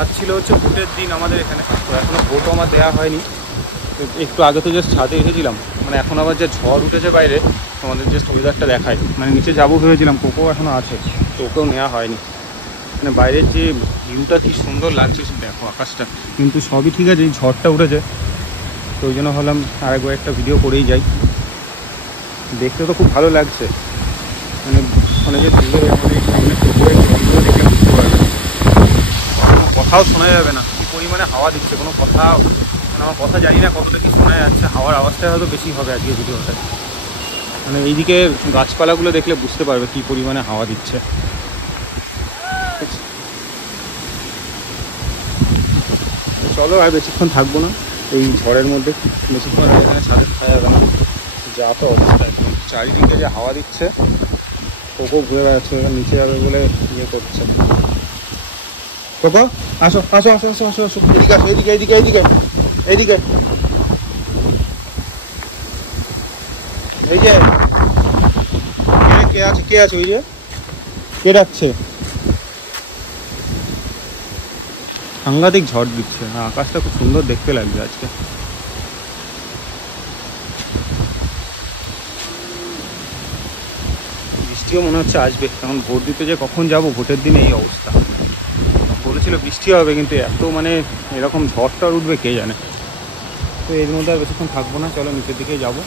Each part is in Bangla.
আজ ছিল হচ্ছে ভোটের দিন আমাদের এখানে, তো এখনও ভোটও আমার দেওয়া হয়নি। একটু আগে তো জাস্ট ছাদে এসেছিলাম, মানে এখন আবার যে ঝড় উঠেছে বাইরে, তোমাদের জাস্ট ওয়েদারটা দেখায়। মানে নিচে যাবো ভেবেছিলাম, কোকো এখনও আছে, তো ওকেও নেওয়া হয়নি। মানে বাইরের যে ভিউটা কি সুন্দর লাগছে দেখো, আকাশটা কিন্তু সবই ঠিক আছে, এই ঝড়টা উঠেছে, তো ওই জন্য ভাবলাম আরেকবার একটা ভিডিও করেই যাই। দেখতে তো খুব ভালো লাগছে, মানে যে দূরে আমাদের সামনে পুকুরের জলগুলো দেখলে বুঝতে পারবে, কোনো কথাও শোনা যাবে না কী পরিমাণে হাওয়া দিচ্ছে, কোনো কথা মানে আমার কথা জানি না কতটা কি শোনা যাচ্ছে, হাওয়ার আওয়াজটা হয়তো বেশি হবে আজকে ভিডিওটা। মানে এইদিকে গাছপালাগুলো দেখলে বুঝতে পারবে কী পরিমাণে হাওয়া দিচ্ছে। চলো আর বেশিক্ষণ থাকবো না এই ঝড়ের মধ্যে, বেশিক্ষণ আর এখানে ছাদে থাকা যাবে না, যা তো অবস্থা একদম। চারিদিকে যে হাওয়া দিচ্ছে, কোকো ঘুরে বেড়াচ্ছে, নিচে যাবে বলে ইয়ে করছে। কোকো আসো আসো আসো আসো আসো আসো, এদিকে আসো, এদিকে এদিকে এদিকে এইদিকে, এই যে কে আছে, কে আছে ওই যে, কে ডাকছে? সাংঘাতিক ঝড় দিচ্ছে, আকাশটা খুব সুন্দর দেখতে লাগছে আজকে। বৃষ্টিও মনে হচ্ছে আসবে, এখন ভোট দিতে যে কখন যাব, ভোটের দিনে এই অবস্থা। বলেছিল বৃষ্টি হবে, কিন্তু এত মানে এরকম ঝড়টা উঠবে কে জানে। তো এর মধ্যে আর বেশিক্ষণ থাকবো না, চলো নিচের দিকে যাবো।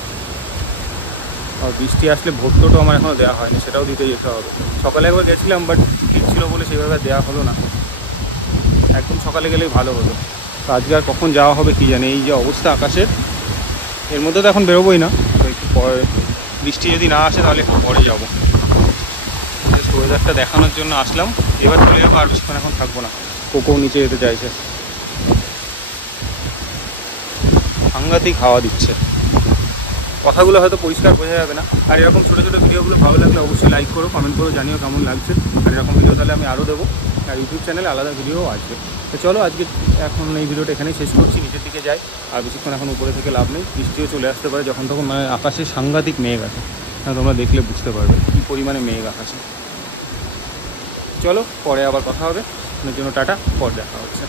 আর বৃষ্টি আসলে ভোট টোটও আমার এখনও দেওয়া হয়নি, সেটাও দিতে যেতে হবে। সকালে একবার গেছিলাম, বাট ভিড় ছিল বলে সেইভাবে দেওয়া হলো না, একদম সকালে গেলেই ভালো হতো। তো আজকে আর কখন যাওয়া হবে কি জানে, এই যে অবস্থা আকাশের, এর মধ্যে তো এখন বেরোবোই না, তো একটু পরে বৃষ্টি যদি না আসে তাহলে একটু পরে যাবো। জাস্ট ওয়েদারটা দেখানোর জন্য আসলাম, এবার চলে যাবো, আর বেশিক্ষণ এখন থাকবো না। কোকো নিচে যেতে চাইছে, সাংঘাতিক হাওয়া দিচ্ছে, কথাগুলো হয়তো পরিষ্কার বোঝা যাবে না। আর এরকম ছোটো ছোটো ভিডিওগুলো ভালো লাগলে অবশ্যই লাইক করো, কমেন্ট করো, জানিও কেমন লাগছে। আর এরকম ভিডিও তাহলে আমি আরও দেবো, আর ইউটিউব চ্যানেলে আলাদা ভিডিও আসবে। তো চলো আজকে এখন এই ভিডিওটা এখানেই শেষ করছি, নিচের দিকে যাই। আর বেশিক্ষণ এখন উপরে থেকে লাভ নেই, বৃষ্টিও চলে আসতে পারে যখন তখন, মানে আকাশে সাংঘাতিক মেঘ আছে, তোমরা দেখলে বুঝতে পারবে কী পরিমাণে মেঘ আকাশে। চলো পরে আবার কথা হবে, আপনার জন্য টাটা, পর দেখা হচ্ছে।